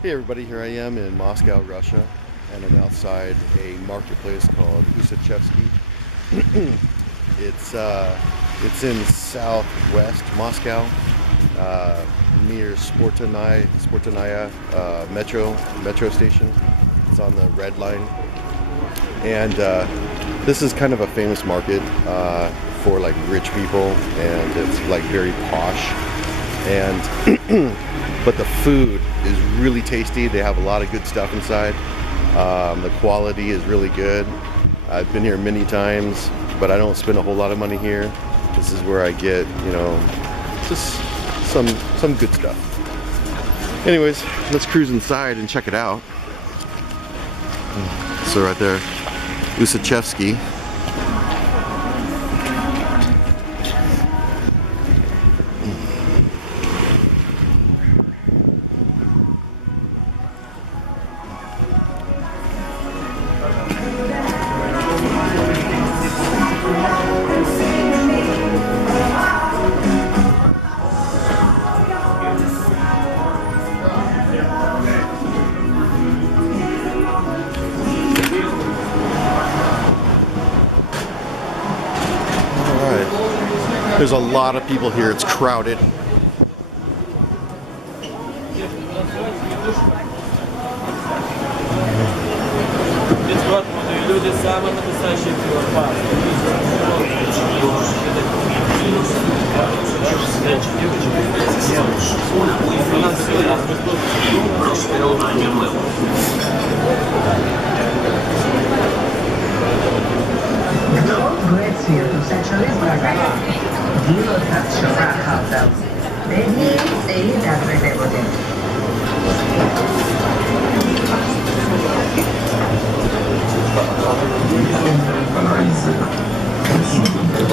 Hey everybody, here I am in Moscow, Russia, and I'm outside a marketplace called Usachovskiy. It's in southwest Moscow, near Sportnaya metro station. It's on the red line, and this is kind of a famous market for like rich people, and it's like very posh. And but the food is really tasty. They have a lot of good stuff inside. The quality is really good. I've been here many times, but I don't spend a whole lot of money here. This is where I get, just some good stuff. Anyways, let's cruise inside and check it out. So right there, Usachovskiy. There's a lot of people here. It's crowded.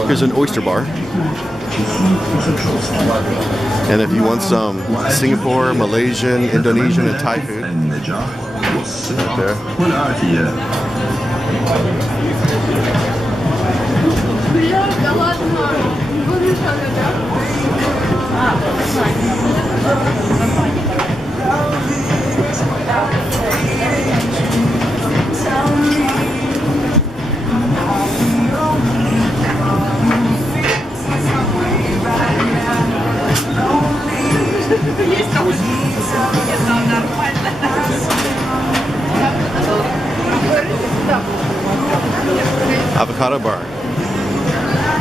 Here's an oyster bar. And if you want some Singapore, Malaysian, Indonesian, and Thai food, right there. Avocado bar.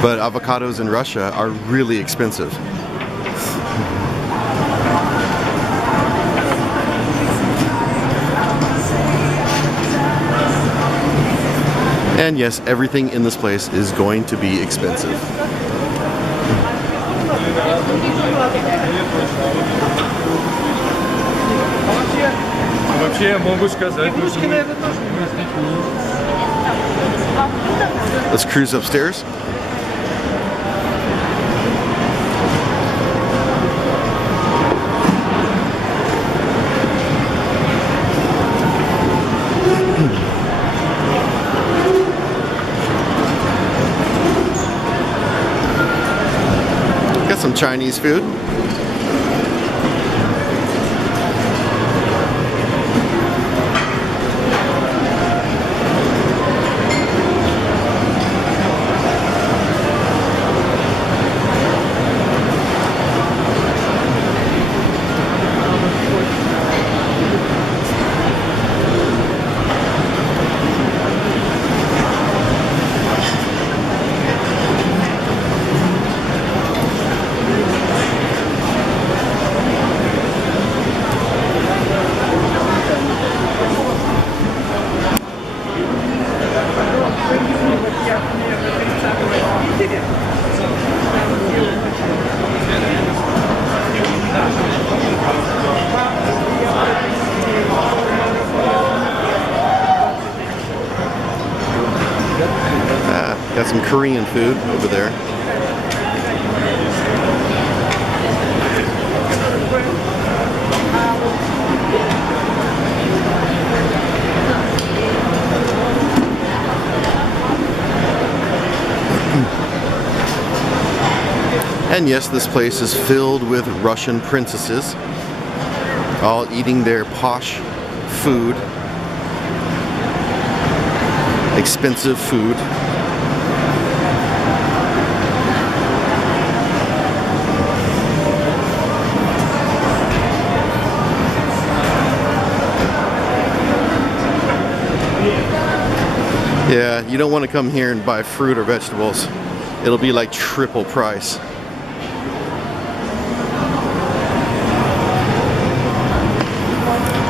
But avocados in Russia are really expensive. And yes, everything in this place is going to be expensive. Let's cruise upstairs. Got some Chinese food. Got some Korean food over there. And yes, this place is filled with Russian princesses. all eating their posh food, expensive food. Yeah, you don't want to come here and buy fruit or vegetables. It'll be like triple price.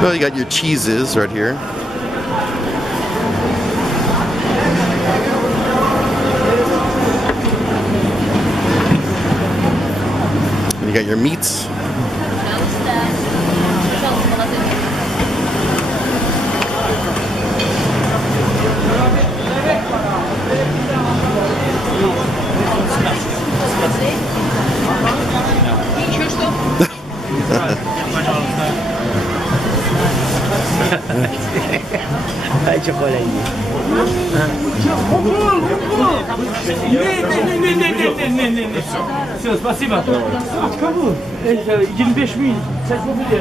Well, you got your cheeses right here. And you got your meats. Все, спасибо. Кого? 25 минут.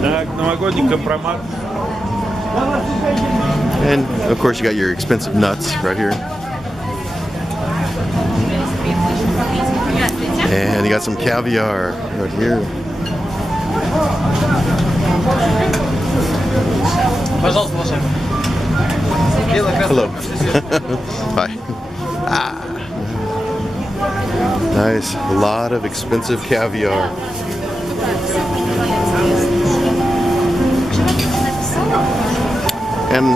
Так, новогодний компромат. And of course you got your expensive nuts right here. And you got some caviar right here. Hello. Hi. Ah. Nice. A lot of expensive caviar. And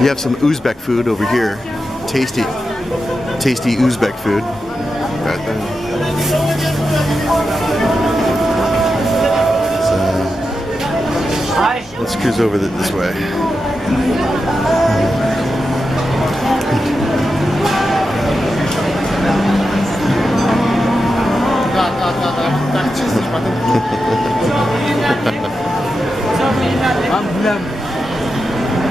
you have some Uzbek food over here. Tasty Uzbek food. Right there. So, let's cruise over this way.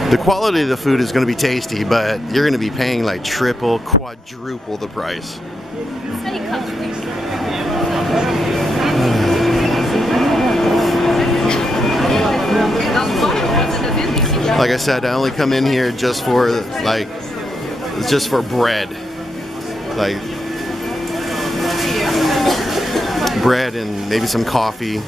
The quality of the food is going to be tasty, but you're going to be paying like triple, quadruple the price. Like I said, I only come in here just for bread. Like bread and maybe some coffee.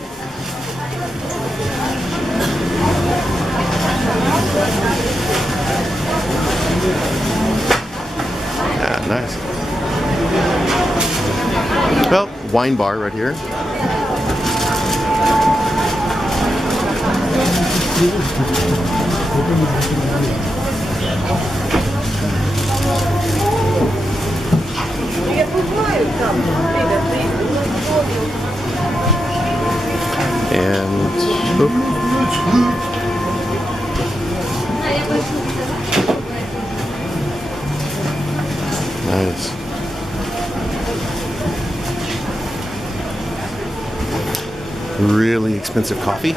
Yeah, nice. Well, wine bar right here. And nice. Really expensive coffee.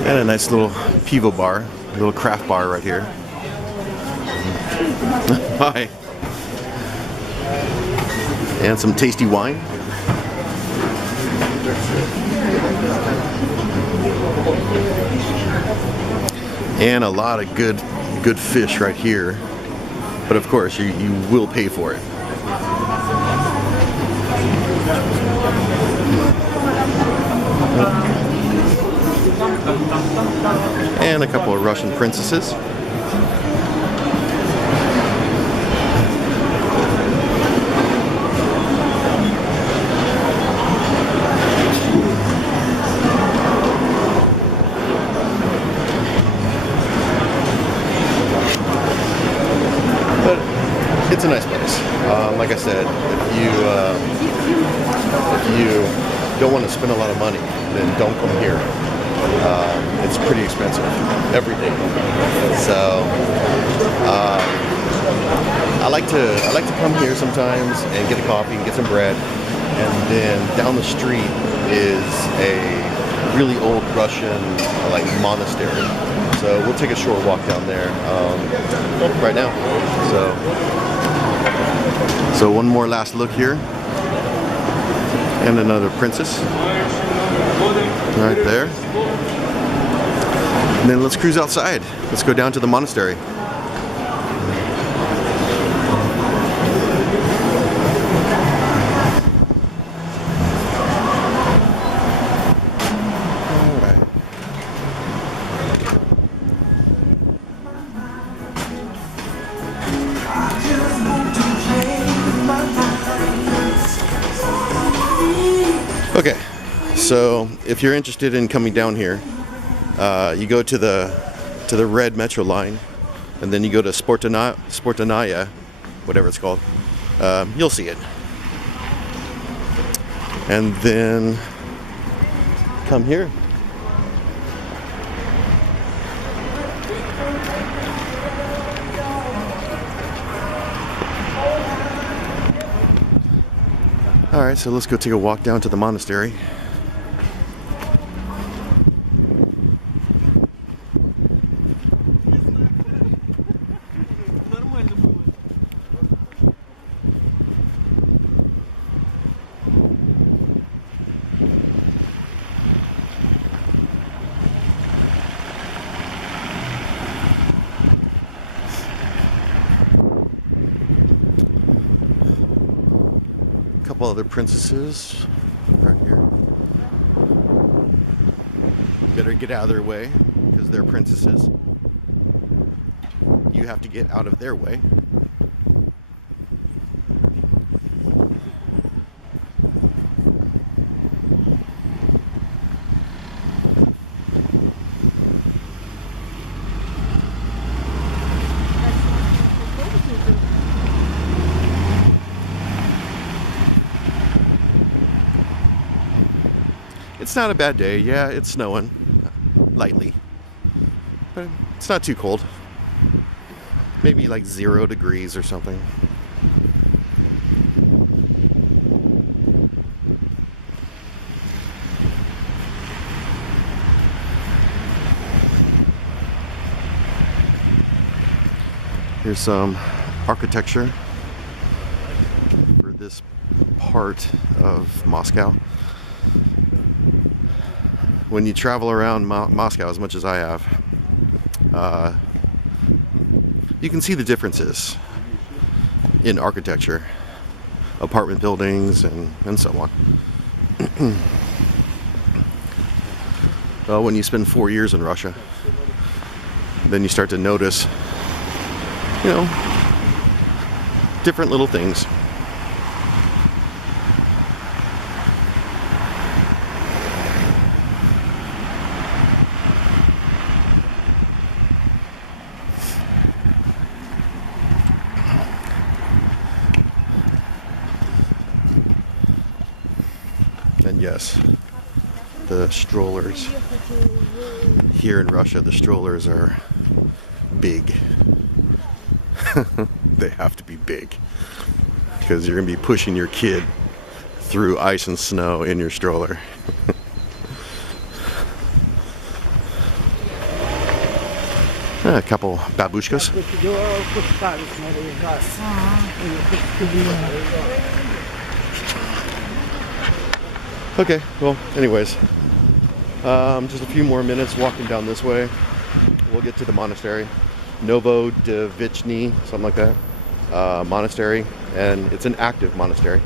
And a nice little pivo bar, a little craft bar right here. Hi. And some tasty wine. And a lot of good fish right here. But of course, you will pay for it. And a couple of Russian princesses. But it's a nice place. Like I said, if you don't want to spend a lot of money, then don't come here. It's pretty expensive, everything. So I like to come here sometimes and get a coffee and get some bread, and then down the street is a really old Russian like monastery. So we'll take a short walk down there right now. So one more last look here, and another princess right there. And then let's cruise outside. Let's go down to the monastery. Okay, so if you're interested in coming down here, you go to the red metro line, and then you go to Sportanaya, whatever it's called. You'll see it, and then come here. All right, so let's go take a walk down to the monastery. Couple other princesses right here. Better get out of their way because they're princesses. You have to get out of their way. It's not a bad day. Yeah, it's snowing lightly, but it's not too cold. Maybe like 0 degrees or something. Here's some architecture for this part of Moscow. When you travel around Moscow as much as I have, you can see the differences in architecture, apartment buildings, and so on. Well, when you spend 4 years in Russia, then you start to notice, you know, different little things. And yes, the strollers here in Russia, the strollers are big. They have to be big because you're going to be pushing your kid through ice and snow in your stroller. A couple babushkas. Okay, well, anyways, just a few more minutes walking down this way. We'll get to the monastery, Novodevichnyi, something like that, monastery, and it's an active monastery.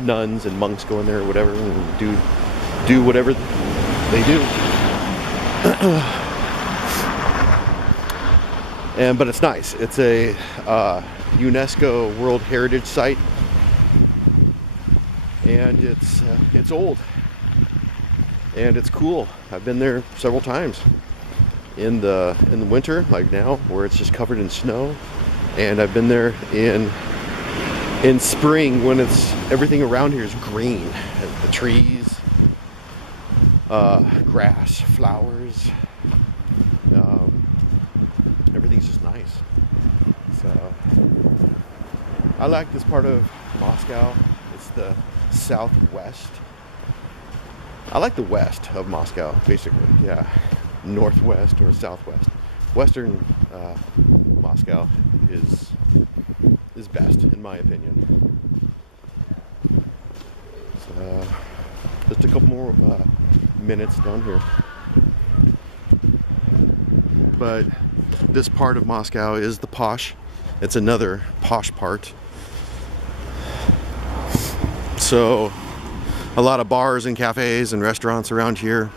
Nuns and monks go in there or whatever and do whatever they do. But it's nice. It's a UNESCO World Heritage Site. And it's old, and it's cool. I've been there several times in the winter, like now, where it's just covered in snow, and I've been there in spring when everything around here is green, and the trees. grass, flowers. Everything's just nice. So I like this part of Moscow. It's the southwest. I like the west of Moscow, basically. Yeah, northwest or southwest. Western Moscow is best, in my opinion. So, just a couple more minutes down here. But this part of Moscow is the posh. It's another posh part. So a lot of bars and cafes and restaurants around here,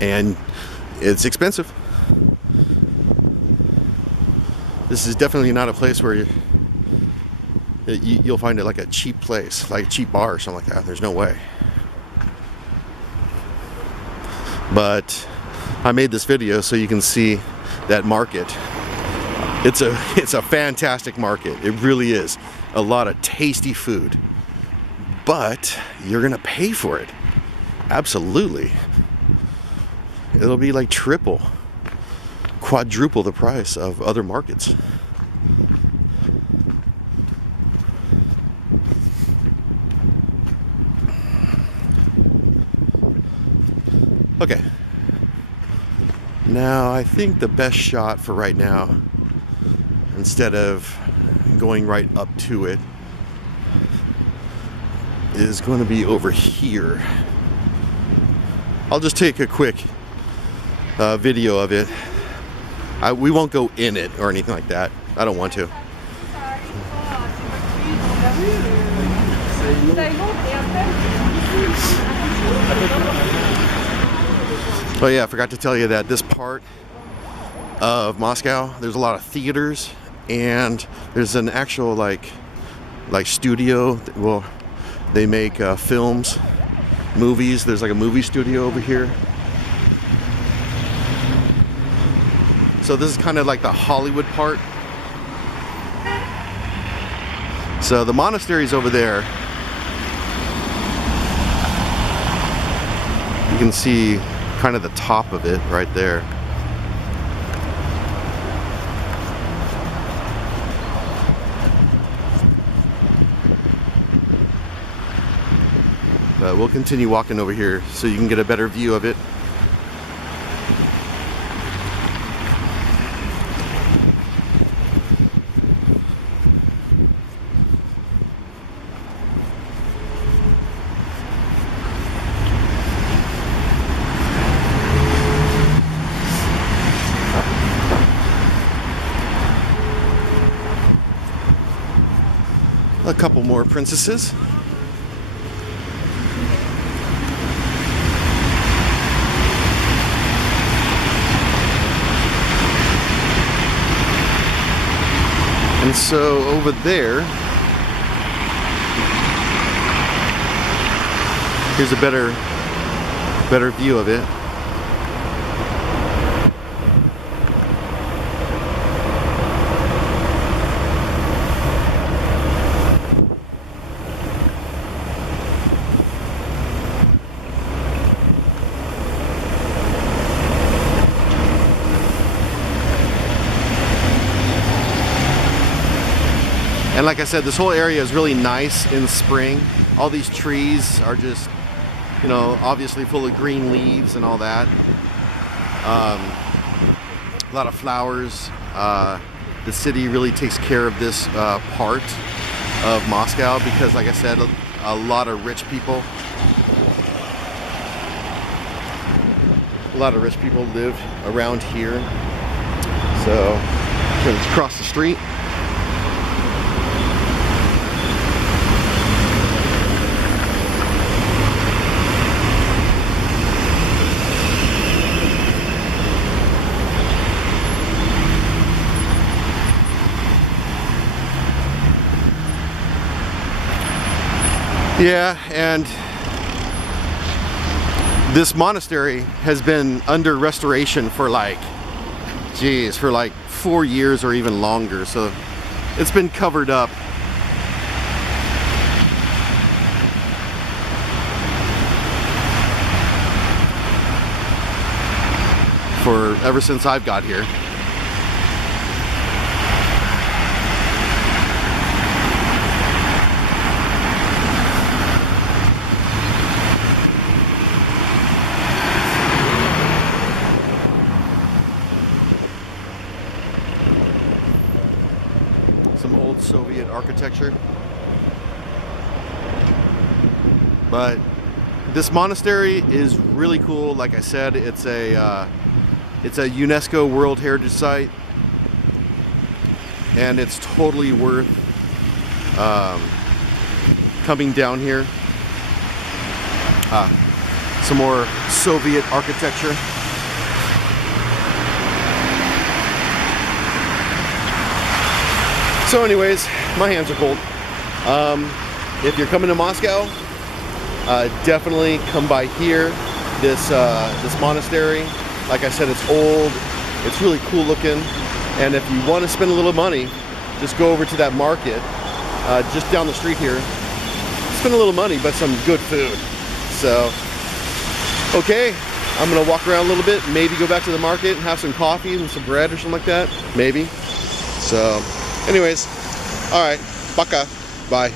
and it's expensive. This is definitely not a place where you'll find it like a cheap place, like a cheap bar or something like that. There's no way. But I made this video so you can see that market. It's a fantastic market. It really is. A lot of tasty food. But you're gonna pay for it. Absolutely. It'll be like triple, quadruple the price of other markets. Okay. Now I think the best shot for right now, instead of going right up to it, is going to be over here. I'll just take a quick video of it. We won't go in it or anything like that. I don't want to. Oh yeah, I forgot to tell you that this part of Moscow, there's a lot of theaters, and there's an actual like studio. Well, they make films, movies. There's like a movie studio over here. So this is kind of like the Hollywood part. So the monastery's over there. You can see kind of the top of it right there. But we'll continue walking over here so you can get a better view of it. A couple more princesses. And so over there, here's a better view of it. And like I said, this whole area is really nice in spring. All these trees are just, you know, obviously full of green leaves and all that. A lot of flowers. The city really takes care of this part of Moscow because, like I said, a lot of rich people. A lot of rich people live around here. So, let's cross the street. Yeah, and this monastery has been under restoration for like 4 years or even longer, so it's been covered up. for ever since I've got here. Some old Soviet architecture. But this monastery is really cool. Like I said, it's a UNESCO World Heritage Site, and it's totally worth coming down here. Some more Soviet architecture. So anyways, my hands are cold. If you're coming to Moscow, definitely come by here. This monastery, like I said, it's old, it's really cool looking, and if you want to spend a little money, just go over to that market just down the street here. Spend a little money, but some good food. So, okay, I'm gonna walk around a little bit, maybe go back to the market and have some coffee and some bread or something like that, maybe. So, anyways, all right, baka, bye.